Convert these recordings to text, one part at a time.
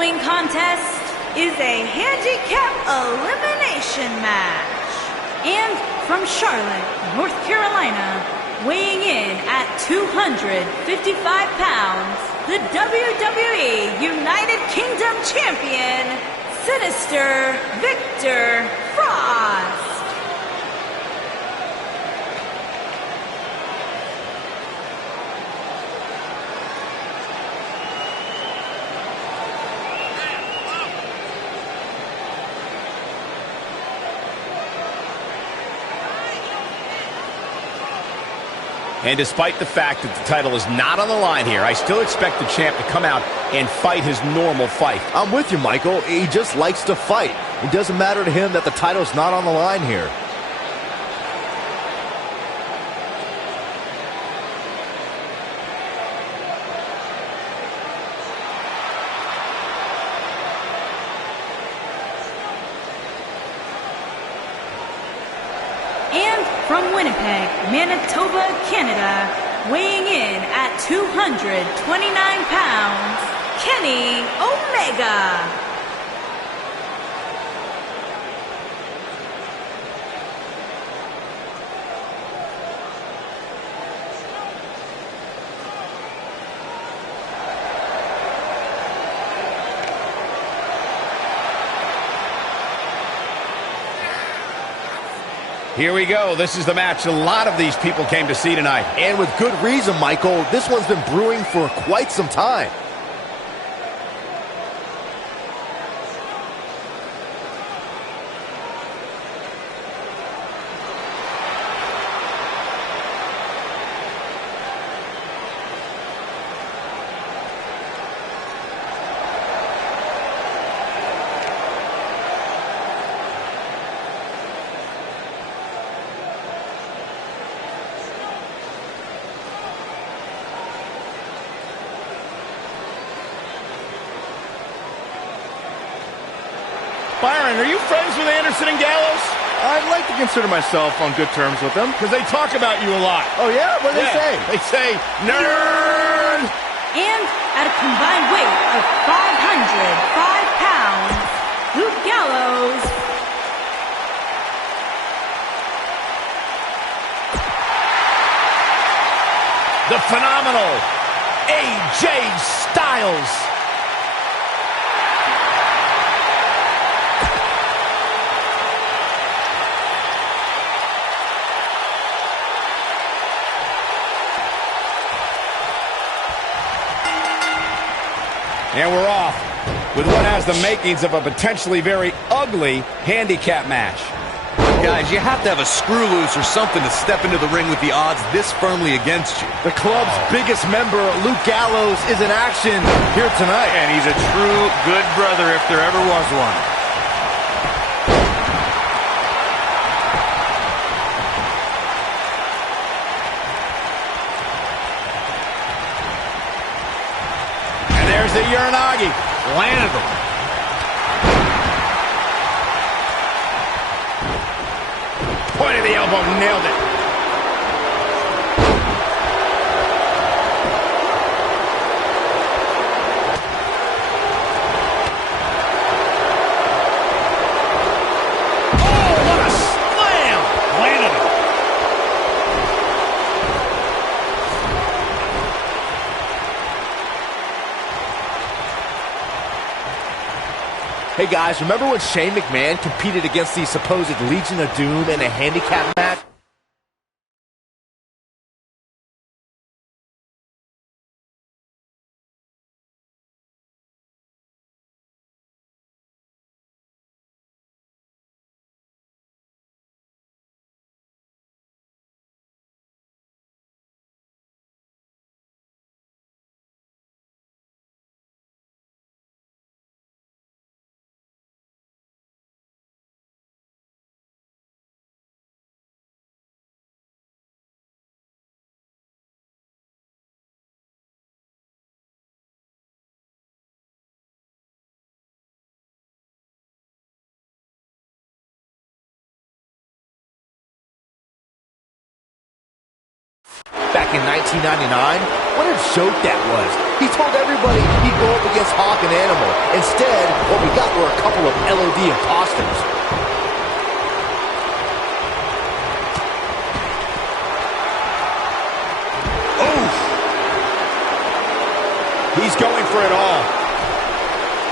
following contest is a handicap elimination match. And from Charlotte, North Carolina, weighing in at 255 pounds, the WWE United Kingdom Champion, Sinister Victor Frost. And despite the fact that the title is not on the line here, I still expect the champ to come out and fight his normal fight. I'm with you, Michael. He just likes to fight. It doesn't matter to him that the title's not on the line here. And from Winnipeg, Manitoba, Canada, weighing in at 229 pounds, Kenny Omega. Here we go. This is the match a lot of these people came to see tonight. And with good reason, Michael. This one's been brewing for quite some time. Byron, are you friends with Anderson and Gallows? I'd like to consider myself on good terms with them. Because they talk about you a lot. Oh, yeah? What do they say? They say, nerd! And at a combined weight of 505 pounds, Luke Gallows. The phenomenal AJ Styles. And we're off with what has the makings of a potentially very ugly handicap match. Guys, you have to have a screw loose or something to step into the ring with the odds this firmly against you. The club's biggest member, Luke Gallows, is in action here tonight. And he's a true good brother if there ever was one. There's the Uranagi. Landed them. Point of the elbow, nailed it. Oh, what a slam! Landed it. Hey, guys, remember when Shane McMahon competed against the supposed Legion of Doom in a handicap match? back in 1999? What a joke that was. He told everybody he'd go up against Hawk and Animal. Instead, what we got were a couple of LOD imposters. He's going for it all.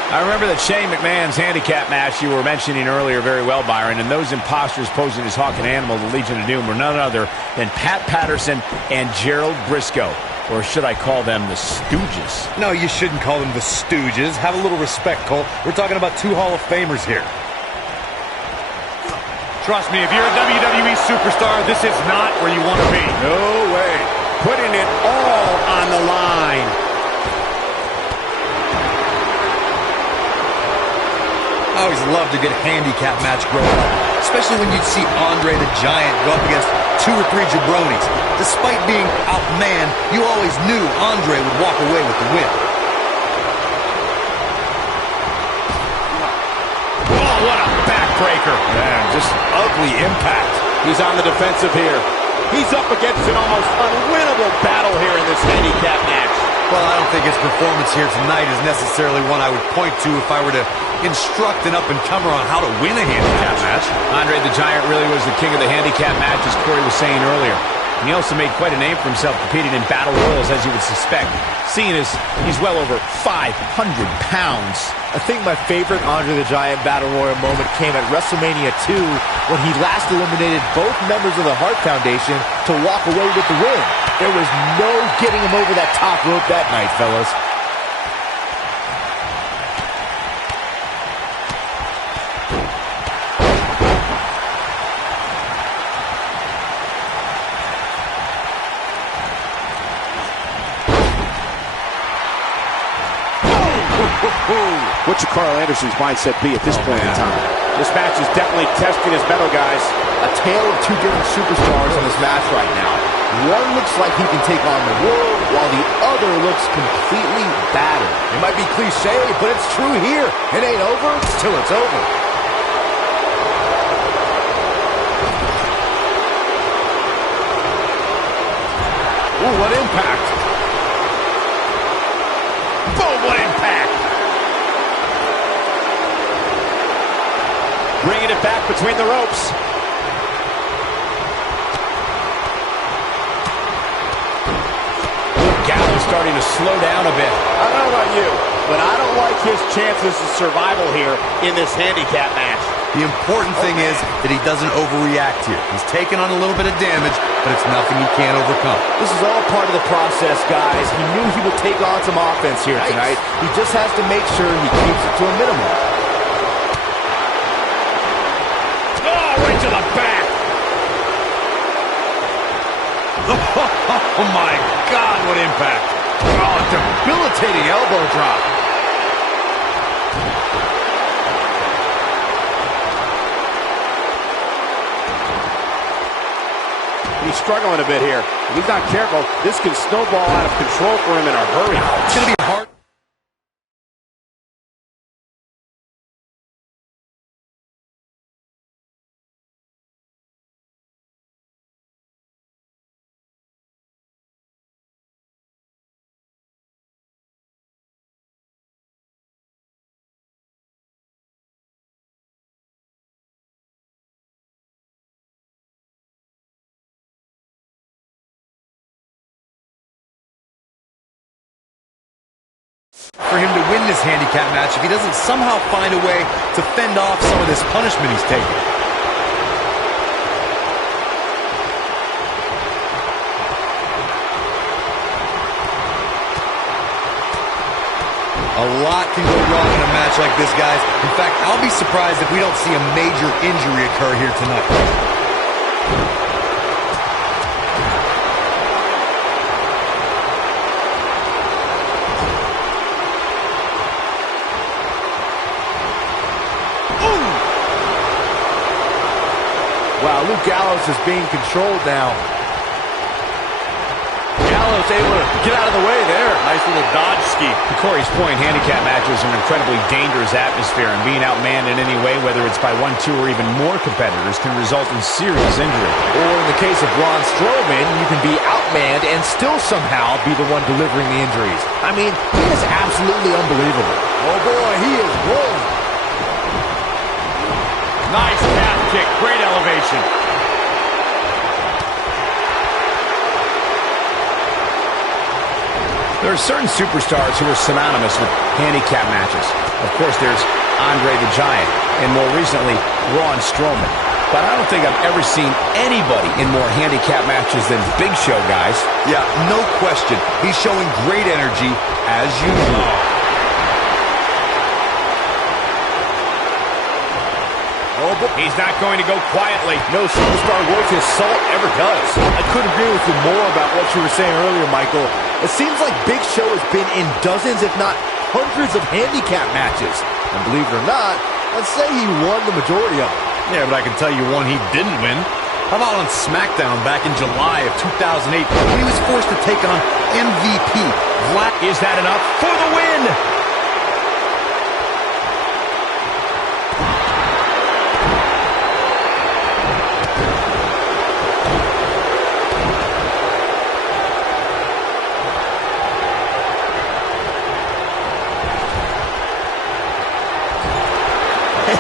I remember that Shane McMahon's handicap match you were mentioning earlier very well, Byron, and those imposters posing as Hawk and Animal, the Legion of Doom, were none other than Pat Patterson and Gerald Briscoe. Or should I call them the Stooges? No, you shouldn't call them the Stooges. Have a little respect, Cole. We're talking about two Hall of Famers here. Trust me, if you're a WWE superstar, this is not where you want to be. No way. Putting it all on the line. I always loved a good handicap match growing up, especially when you'd see Andre the Giant go up against 2 or 3 jabronis. Despite being outmanned, you always knew Andre would walk away with the win. Oh, what a backbreaker. Man, just ugly impact. He's on the defensive here. He's up against an almost unwinnable battle here in this handicap match. Well, I don't think his performance here tonight is necessarily one I would point to if I were to instruct an up-and-comer on how to win a handicap match. Andre the Giant really was the king of the handicap match, as Corey was saying earlier. And he also made quite a name for himself competing in battle royals, as you would suspect, seeing as he's well over 500 pounds. I think my favorite Andre the Giant Battle Royal moment came at WrestleMania 2 when he last eliminated both members of the Hart Foundation to walk away with the win. There was no getting him over that top rope that night, fellas. What should Carl Anderson's mindset be at this point in time? This match is definitely testing his mettle, guys. A tale of two different superstars in this match right now. One looks like he can take on the world, while the other looks completely battered. It might be cliche, but it's true here. It ain't over till it's over. Ooh, what impact. Boom, what impact! Bringing it back between the ropes. Gallows starting to slow down a bit. I don't know about you, but I don't like his chances of survival here in this handicap match. The important thing is that he doesn't overreact here. He's taken on a little bit of damage, but it's nothing he can't overcome. This is all part of the process, guys. He knew he would take on some offense here tonight. He just has to make sure he keeps it to a minimum. Oh, right to the back. Oh my God, what impact. Oh, debilitating elbow drop. He's struggling a bit here. If he's not careful, this can snowball out of control for him in a hurry. It's going to be hard. For him to win this handicap match if he doesn't somehow find a way to fend off some of this punishment he's taking. A lot can go wrong in a match like this, guys. In fact, I'll be surprised if we don't see a major injury occur here tonight. Wow, Luke Gallows is being controlled now. Gallows able to get out of the way there. Nice little dodge ski. To Corey's point, handicap matches are an incredibly dangerous atmosphere, and being outmanned in any way, whether it's by one, two, or even more competitors, can result in serious injury. Or in the case of Braun Strowman, you can be outmanned and still somehow be the one delivering the injuries. I mean, he is absolutely unbelievable. Oh boy, he is rolling. Nice calf kick. Great elevation. There are certain superstars who are synonymous with handicap matches. Of course, there's Andre the Giant, and more recently, Braun Strowman. But I don't think I've ever seen anybody in more handicap matches than Big Show, guys. Yeah, no question. He's showing great energy, as usual. Oh, but he's not going to go quietly. No superstar worth his salt ever does. I couldn't agree with you more about what you were saying earlier, Michael. It seems like Big Show has been in dozens, if not hundreds of handicap matches. And believe it or not, I'd say he won the majority of them. Yeah, but I can tell you one he didn't win. How about on SmackDown back in July of 2008 when he was forced to take on MVP Vlad? Is that enough for the win?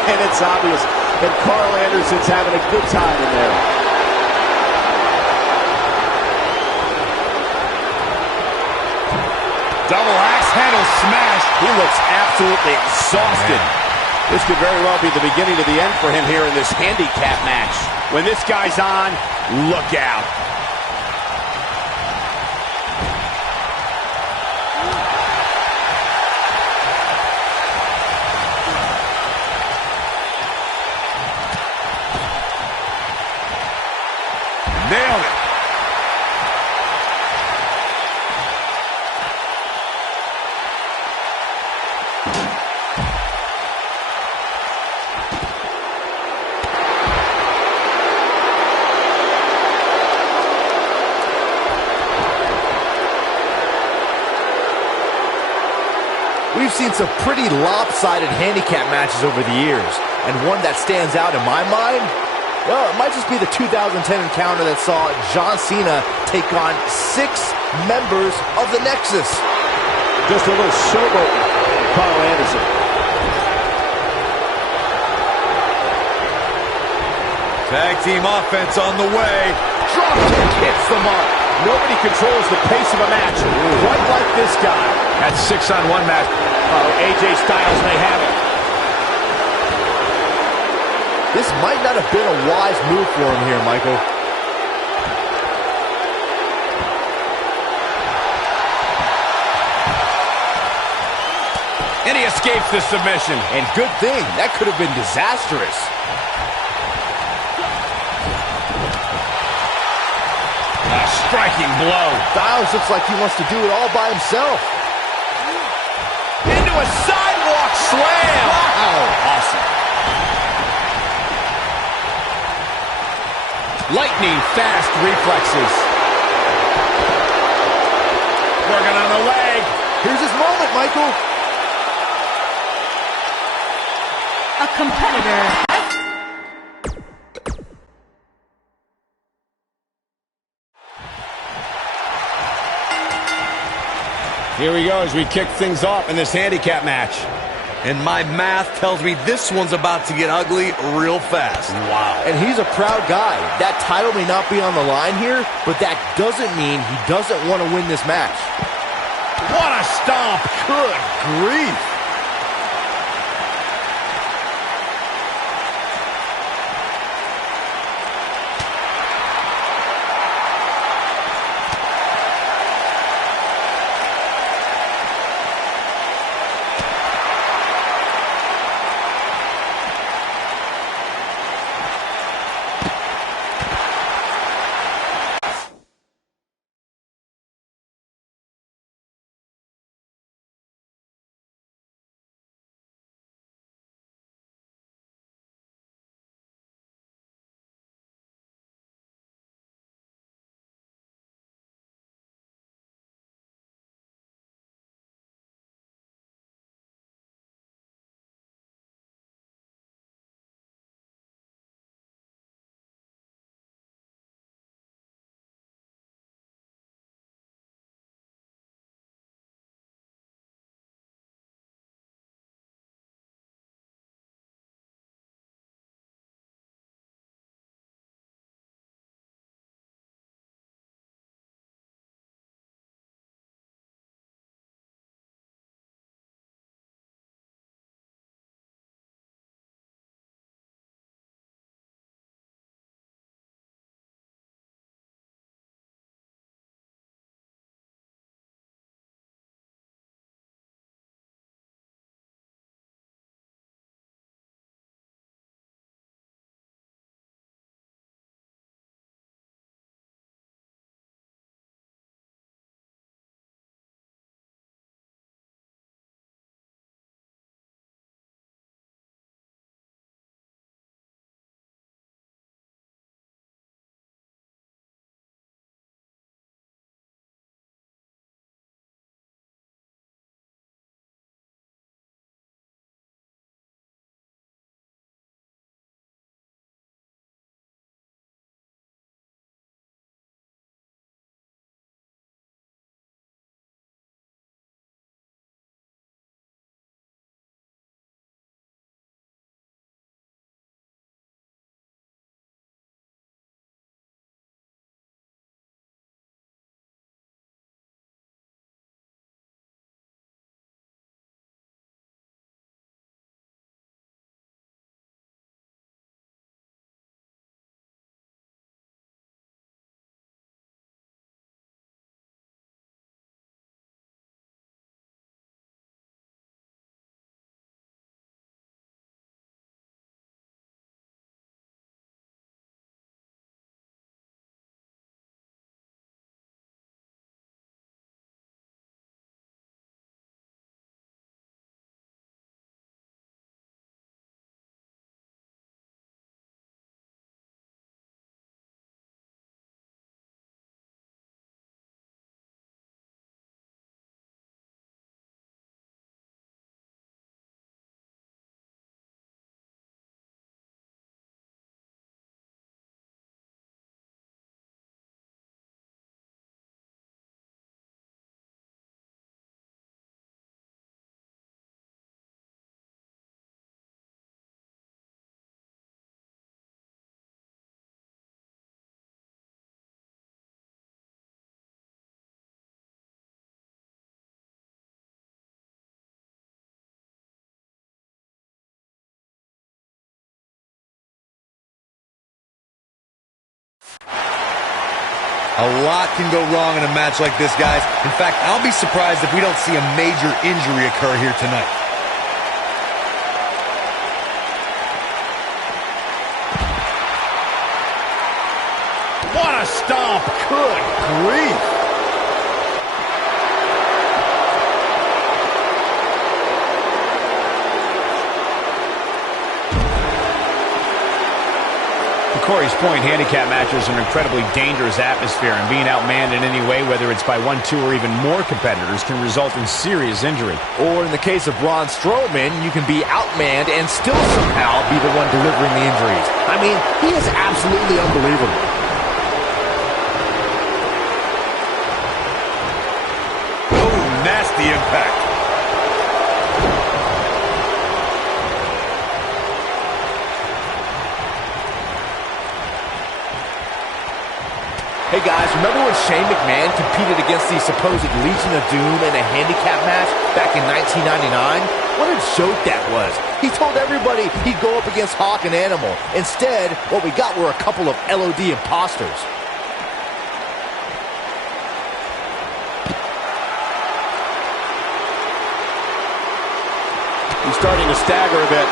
And it's obvious that Carl Anderson's having a good time in there. Double axe handle smash. He looks absolutely exhausted. This could very well be the beginning of the end for him here in this handicap match. When this guy's on, look out. Nailed it. We've seen some pretty lopsided handicap matches over the years, and one that stands out in my mind, well, it might just be the 2010 encounter that saw John Cena take on 6 members of the Nexus. Just a little showboating, Carl Anderson. Tag team offense on the way. Dropkick hits the mark. Nobody controls the pace of a match quite like this guy. That 6-on-1 match. AJ Styles may have it. This might not have been a wise move for him here, Michael. And he escapes the submission. And good thing. That could have been disastrous. A striking blow. Styles looks like he wants to do it all by himself. Into a sidewalk slam. Wow. Awesome. Lightning fast reflexes. Working on the leg. Here's his moment, Michael. A competitor. Here we go as we kick things off in this handicap match. And my math tells me this one's about to get ugly real fast. Wow. And he's a proud guy. That title may not be on the line here, but that doesn't mean he doesn't want to win this match. What a stomp. Good grief. A lot can go wrong in a match like this, guys. In fact, I'll be surprised if we don't see a major injury occur here tonight. What a stomp. Good grief. To Corey's point, handicap matches are an incredibly dangerous atmosphere, and being outmanned in any way, whether it's by 1, 2, or even more competitors, can result in serious injury. Or in the case of Braun Strowman, you can be outmanned and still somehow be the one delivering the injuries. I mean, he is absolutely unbelievable. Nasty impact. Hey guys, remember when Shane McMahon competed against the supposed Legion of Doom in a handicap match back in 1999? What a joke that was. He told everybody he'd go up against Hawk and Animal. Instead, what we got were a couple of LOD imposters. He's starting to stagger a bit.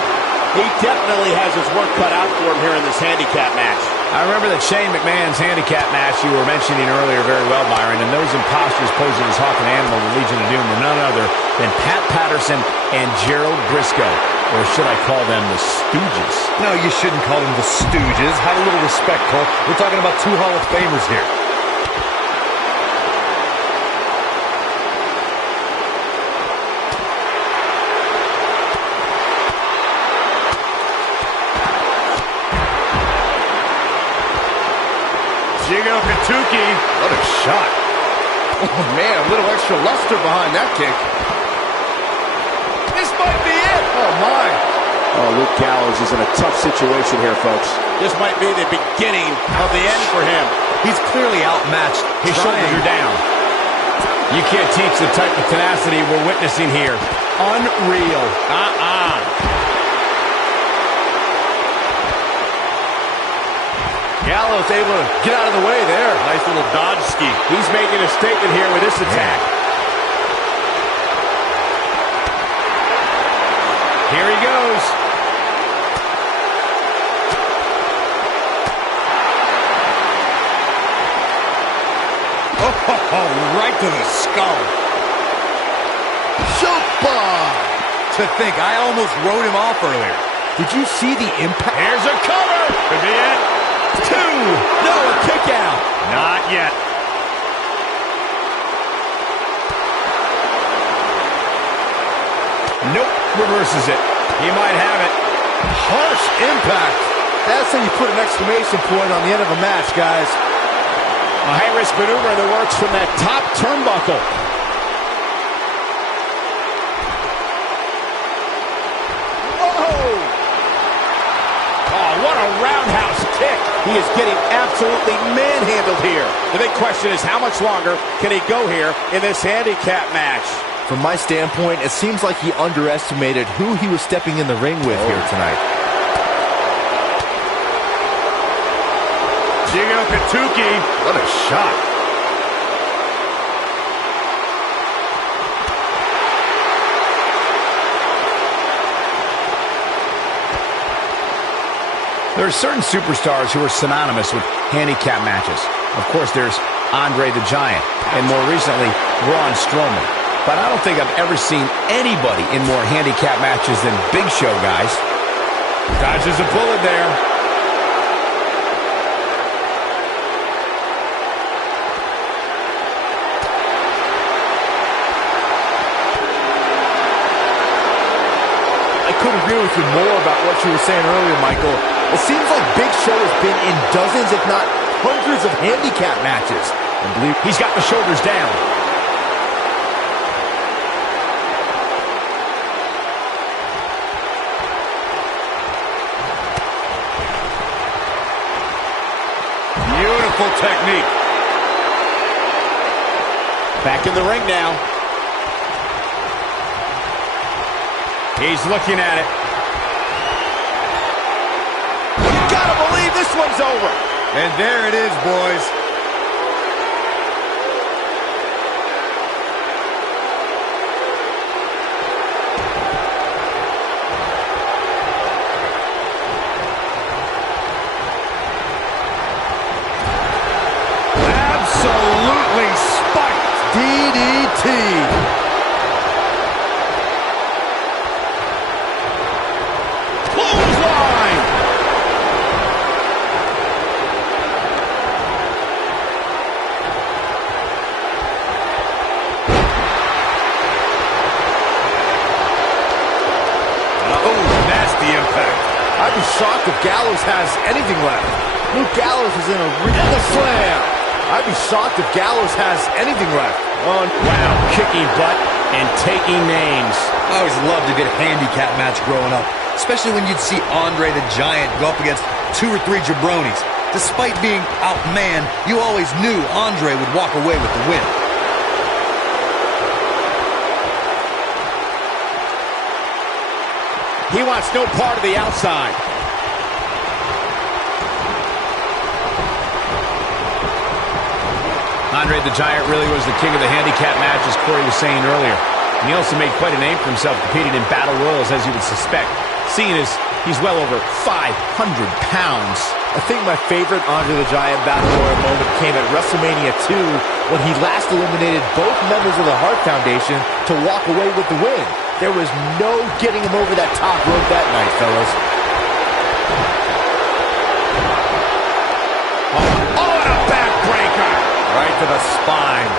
He definitely has his work cut out for him here in this handicap match. I remember that Shane McMahon's handicap match you were mentioning earlier very well, Byron, and those imposters posing as Hawk and Animal, the Legion of Doom, were none other than Pat Patterson and Gerald Briscoe. Or should I call them the Stooges? No, you shouldn't call them the Stooges. Have a little respect, Cole. We're talking about two Hall of Famers here. Jigokatuki. What a shot. Oh, man, a little extra luster behind that kick. This might be it. Oh, my. Oh, Luke Gallows is in a tough situation here, folks. This might be the beginning of the end for him. He's clearly outmatched. His shoulders are down. You can't teach the type of tenacity we're witnessing here. Unreal. Gallows able to get out of the way there. Nice little dodge ski. He's making a statement here with this attack. Here he goes. Oh, right to the skull. Choke bomb. To think, I almost wrote him off earlier. Did you see the impact? Here's a cover. Could be it. 2. No, a kick out. Not yet. Nope, reverses it. He might have it. Harsh impact. That's how you put an exclamation point on the end of a match, guys. A high-risk maneuver in the works from that top turnbuckle. What a roundhouse kick. He is getting absolutely manhandled here. The big question is, how much longer can he go here in this handicap match? From my standpoint, it seems like he underestimated who he was stepping in the ring with here tonight. Jigokatuki. What a shot. There are certain superstars who are synonymous with handicap matches. Of course, there's Andre the Giant, and more recently, Braun Strowman. But I don't think I've ever seen anybody in more handicap matches than Big Show, guys. Dodges a bullet there. I couldn't agree with you more about what you were saying earlier, Michael. It seems like Big Show has been in dozens, if not hundreds, of handicap matches. And believe He's got the shoulders down. Beautiful technique. Back in the ring now. He's looking at it. You gotta believe this one's over. And there it is, boys. guaranteed. Clothesline! Oh, nasty impact. I'd be shocked if Gallows has anything left. Luke Gallows is in a the slam. I'd be shocked if Gallows has anything left. Oh, wow, kicking butt and taking names. I always loved a good handicap match growing up, especially when you'd see Andre the Giant go up against 2 or 3 jabronis. Despite being outmanned, you always knew Andre would walk away with the win. He wants no part of the outside. Andre the Giant really was the king of the handicap match, as Corey was saying earlier. And he also made quite a name for himself competing in battle royals, as you would suspect, seeing as he's well over 500 pounds. I think my favorite Andre the Giant Battle Royal moment came at WrestleMania 2 when he last eliminated both members of the Hart Foundation to walk away with the win. There was no getting him over that top rope that night, fellas. Oh, and a backbreaker! Right to the spine.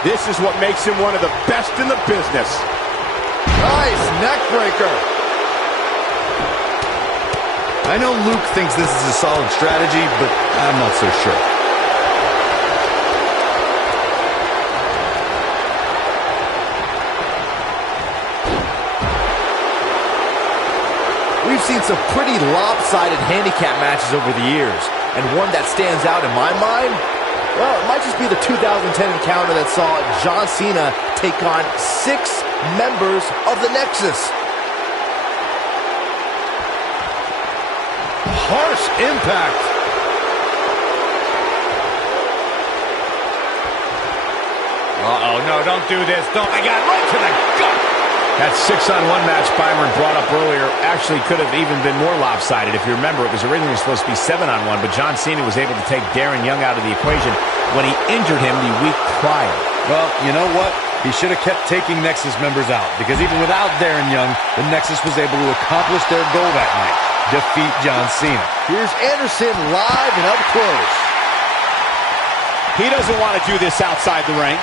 This is what makes him one of the best in the business. Nice neck breaker. I know Luke thinks this is a solid strategy, but I'm not so sure. We've seen some pretty lopsided handicap matches over the years, and one that stands out in my mind, well, it might just be the 2010 encounter that saw John Cena take on 6 members of the Nexus. Harsh impact. Uh-oh, no, don't do this. Don't. I got right to the gut. That 6-on-1 match Byron brought up earlier actually could have even been more lopsided. If you remember, it was originally supposed to be 7-on-1, but John Cena was able to take Darren Young out of the equation when he injured him the week prior. Well, you know what? He should have kept taking Nexus members out, because even without Darren Young, the Nexus was able to accomplish their goal that night: defeat John Cena. Here's Anderson live and up close. He doesn't want to do this outside the ring.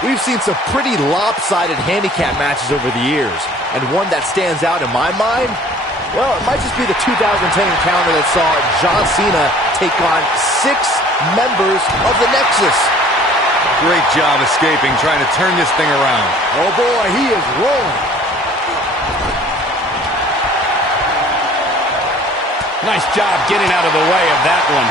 We've seen some pretty lopsided handicap matches over the years, and one that stands out in my mind, well, it might just be the 2010 encounter that saw John Cena take on 6 members of the Nexus. Great job escaping, trying to turn this thing around. Oh boy, he is rolling. Nice job getting out of the way of that one.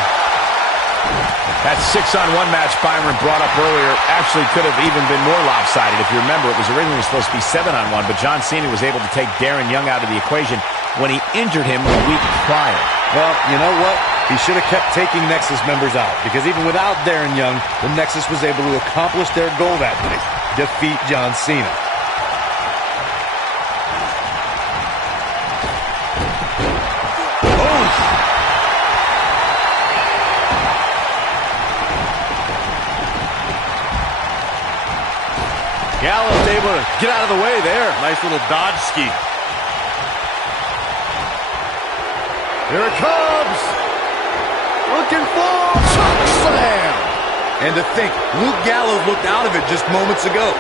That 6-on-1 match Byron brought up earlier actually could have even been more lopsided. If you remember, it was originally supposed to be 7-on-1, but John Cena was able to take Darren Young out of the equation when he injured him the week prior. Well, you know what? He should have kept taking Nexus members out, because even without Darren Young, the Nexus was able to accomplish their goal that night: defeat John Cena. Gallows able to get out of the way there. Nice little dodge ski. Here it comes. Looking for choke slam. And to think, Luke Gallows looked out of it just moments ago.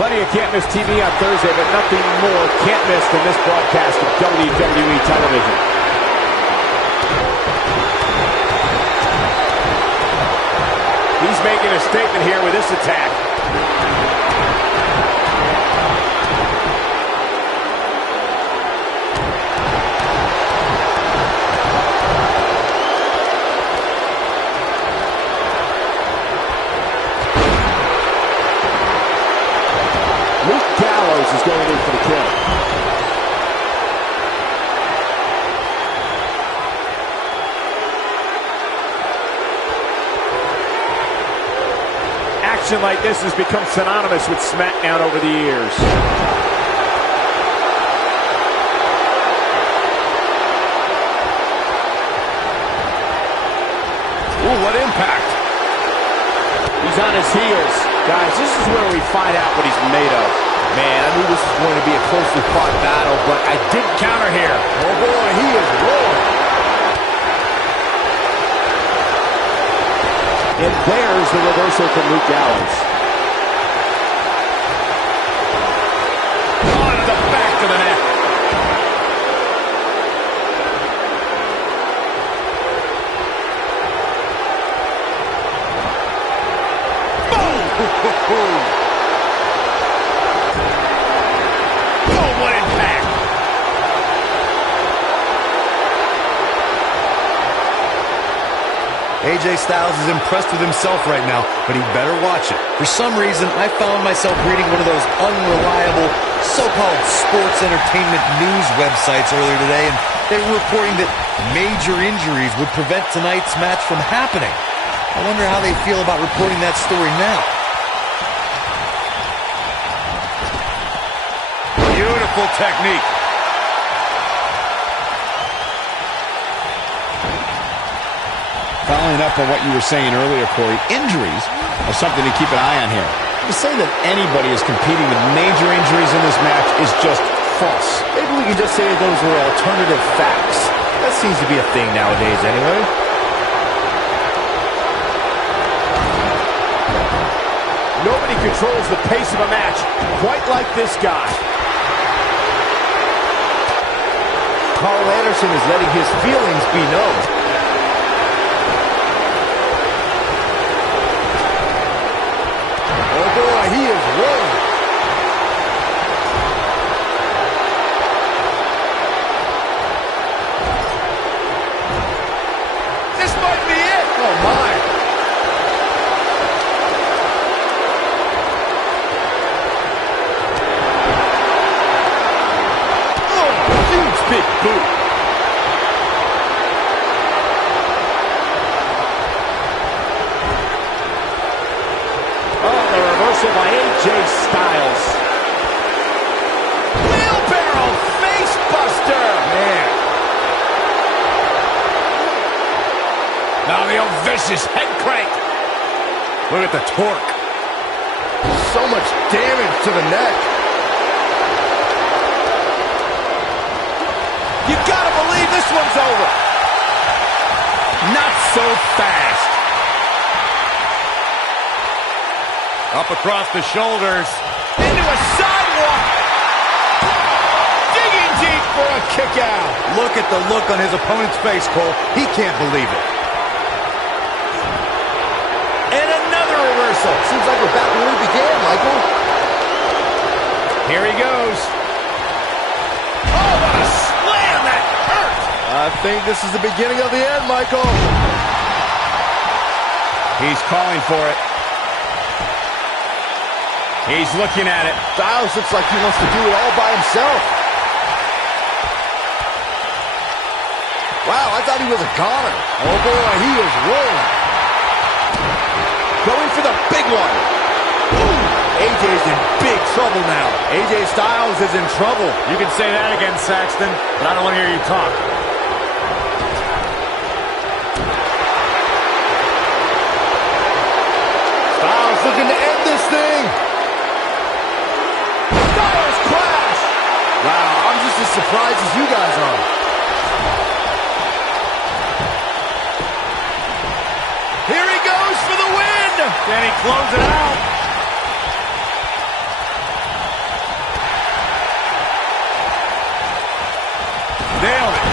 Plenty of Can't Miss TV on Thursday, but nothing more can't miss than this broadcast of WWE television. He's making a statement here with this attack. Is going in for the kill. action like this has become synonymous with SmackDown over the years. Ooh, what impact. He's on his heels. Guys, this is where we find out what he's made of. Man, I knew this was going to be a closely fought battle, but I didn't Counter here. Oh boy, he is rolling. And there's the reversal from Luke Gallows. On the back of the neck. Boom! Oh, what impact! AJ Styles is impressed with himself right now, but he better watch it. For some reason, I found myself reading one of those unreliable, so-called sports entertainment news websites earlier today, and they were reporting that major injuries would prevent tonight's match from happening. I wonder how they feel about reporting that story now. Beautiful technique. Following up on what you were saying earlier, Corey, injuries are something to keep an eye on here. To say that anybody is competing with major injuries in this match is just false. Maybe we can just say those were alternative facts. That seems to be a thing nowadays anyway. Nobody controls the pace of a match quite like this guy. Carl Anderson is letting his feelings be known. Oh boy, he is rolling. This might be it. Oh my. Huge big boot. Oh, the reversal by AJ Styles. Wheelbarrow face buster. Man, Now the old vicious head crank. Look at the torque. So much damage to the neck. you gotta believe this one's over. Not so fast. Up across the shoulders. Into a sidewalk. Digging deep for a kick out. Look at the look on his opponent's face, Cole. He can't believe it. And another reversal. Seems like we're back where we began, Michael. Here he goes. Oh, what a slam. That hurt. I think this is the beginning of the end, Michael. He's calling for it. He's looking at it. Styles looks like he wants to do it all by himself. Wow, I thought he was a goner. Oh boy, he is rolling. Going for the big one. Ooh, AJ's in big trouble now. AJ Styles is in trouble. You can say that again, Saxton, but I don't want to hear you talk. Styles looking to end this thing. Styles crash. Wow, I'm just as surprised as you guys are. Here he goes for the win. Can he close it out? Nailed it.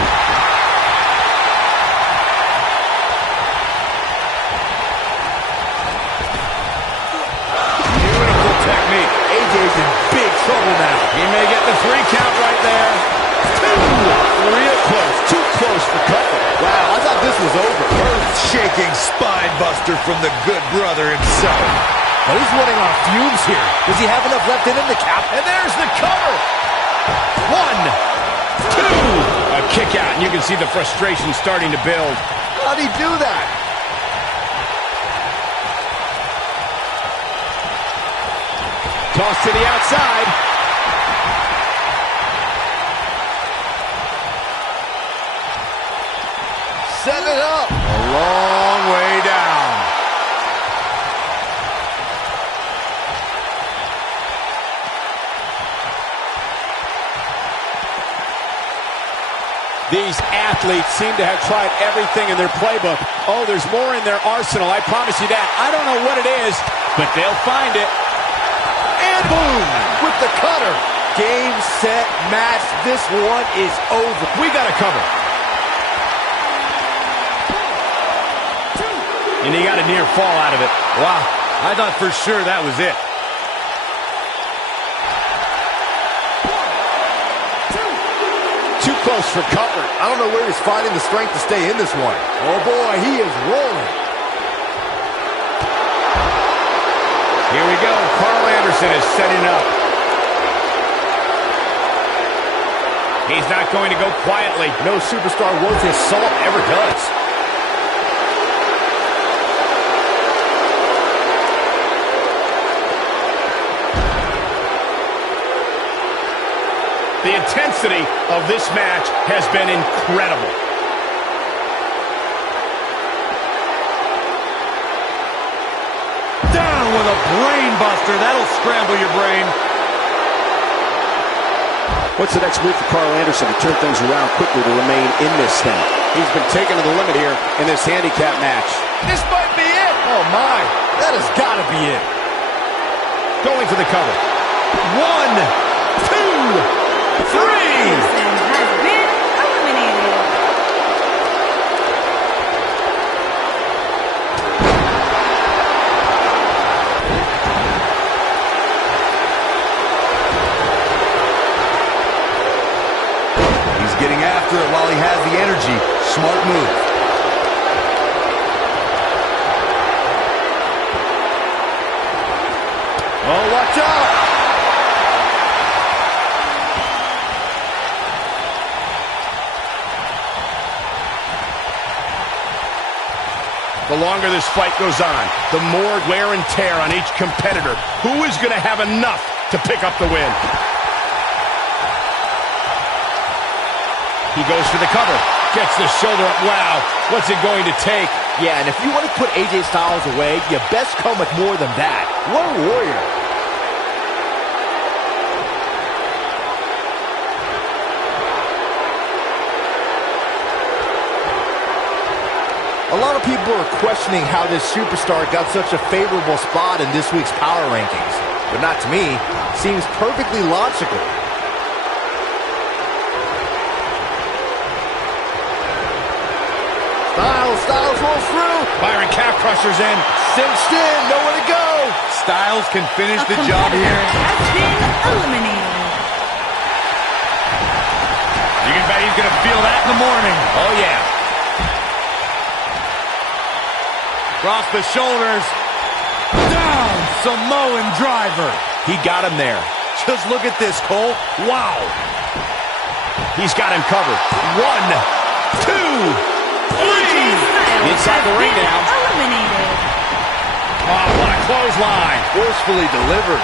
Beautiful technique. AJ's in big trouble now. He may get the 3 count right there. 2. Real close. Too close for comfort. Wow, I thought this was over. Earth-shaking spine buster from the good brother himself. But he's running on fumes here. Does he have enough left in him to cap? And there's the cover. 1, 2. A kick out, and you can see the frustration starting to build. How'd he do that? Toss to the outside. Set it up. A long way down. These athletes seem to have tried everything in their playbook. Oh, there's more in their arsenal, I promise you that. I don't know what it is, but they'll find it. And boom! With the cutter. Game, set, match. This one is over. We got to cover. And he got a near fall out of it. Wow, I thought for sure that was it. Too close for comfort. I don't know where he's finding the strength to stay in this one. Oh boy, he is rolling. Here we go. Carl Anderson is setting up. He's not going to go quietly. No superstar worth his salt ever does. The intensity of this match has been incredible. Down with a brain buster. That'll scramble your brain. What's the next move for Carl Anderson to turn things around quickly to remain in this thing? He's been taken to the limit here in this handicap match. This might be it. Oh my, that has got to be it. Going for the cover. 1, 2. Anderson has been eliminated. He's getting after it while he has the energy. Smart move. Oh, watch out. The longer this fight goes on, the more wear and tear on each competitor. Who is going to have enough to pick up the win? He goes for the cover. Gets the shoulder up. Wow, what's it going to take? Yeah, and if you want to put AJ Styles away, you best come with more than that. What a warrior. A lot of people are questioning how this superstar got such a favorable spot in this week's power rankings. But not to me. Seems perfectly logical. Styles rolls through. Byron calf crusher's in. Cinched in, nowhere to go. Styles can finish the job competitor here. has been eliminated. You can bet he's going to feel that in the morning. Oh, yeah. Across the shoulders. Down. Samoan driver. He got him there. Just look at this, Cole. Wow. He's got him covered. 1, 2. Inside the ring now. Eliminated. Oh, what a clothesline. Forcefully delivered.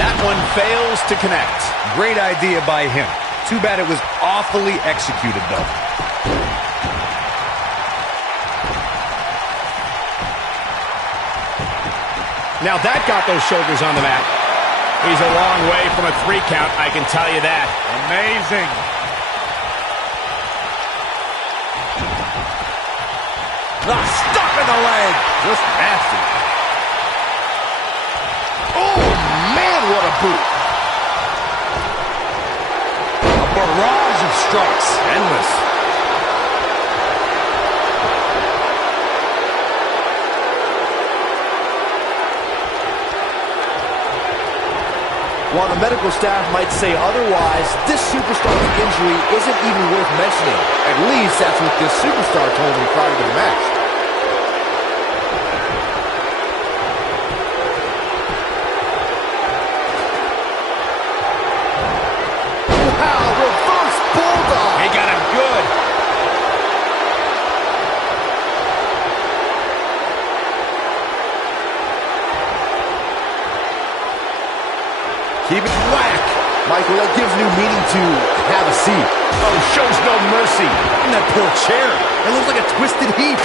That one fails to connect. Great idea by him. Too bad it was awfully executed, though. Now that got those shoulders on the mat. He's a long way from a 3 count, I can tell you that. Amazing. Stuck in the leg. Just nasty. Oh, man, what a boot. A barrage of strikes. Endless. While the medical staff might say otherwise, this superstar's injury isn't even worth mentioning. At least that's what this superstar told me prior to the match. Wow, reverse bulldog! He got him good. Michael, that gives new meaning to have a seat. Oh, shows no mercy. And that poor chair. It looks like a twisted heap.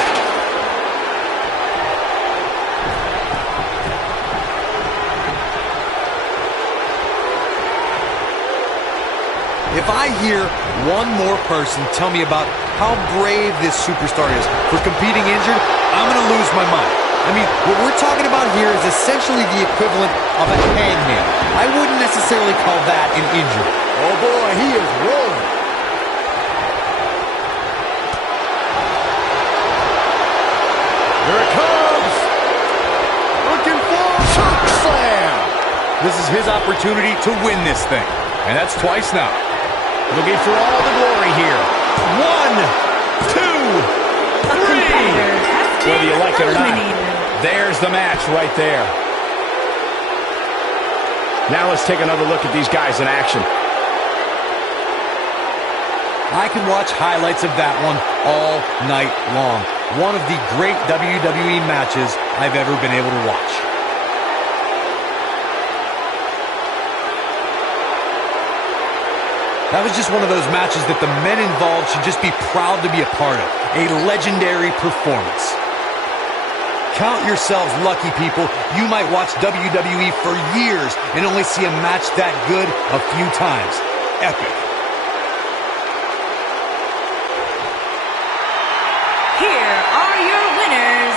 If I hear one more person tell me about how brave this superstar is for competing injured, I'm going to lose my mind. I mean, what we're talking about here is essentially the equivalent of a hangman. I wouldn't necessarily call that an injury. Oh boy, he is rolling. Here it comes. Looking for a choke slam. This is his opportunity to win this thing. And that's twice now. Looking for all the glory here. 1, 2, 3. Whether you like it or not, there's the match right there. Now let's take another look at these guys in action. I can watch highlights of that one all night long. One of the great WWE matches I've ever been able to watch. That was just one of those matches that the men involved should just be proud to be a part of. A legendary performance. Count yourselves lucky, people. You might watch WWE for years and only see a match that good a few times. Epic. Here are your winners,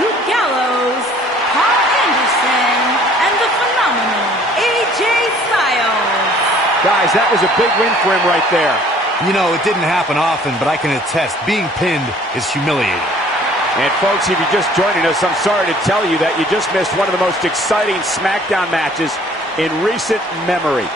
Luke Gallows, Paul Anderson, and the phenomenal AJ Styles. Guys, that was a big win for him right there. You know, it didn't happen often, but I can attest, being pinned is humiliating. And folks, if you're just joining us, I'm sorry to tell you that you just missed one of the most exciting SmackDown matches in recent memory.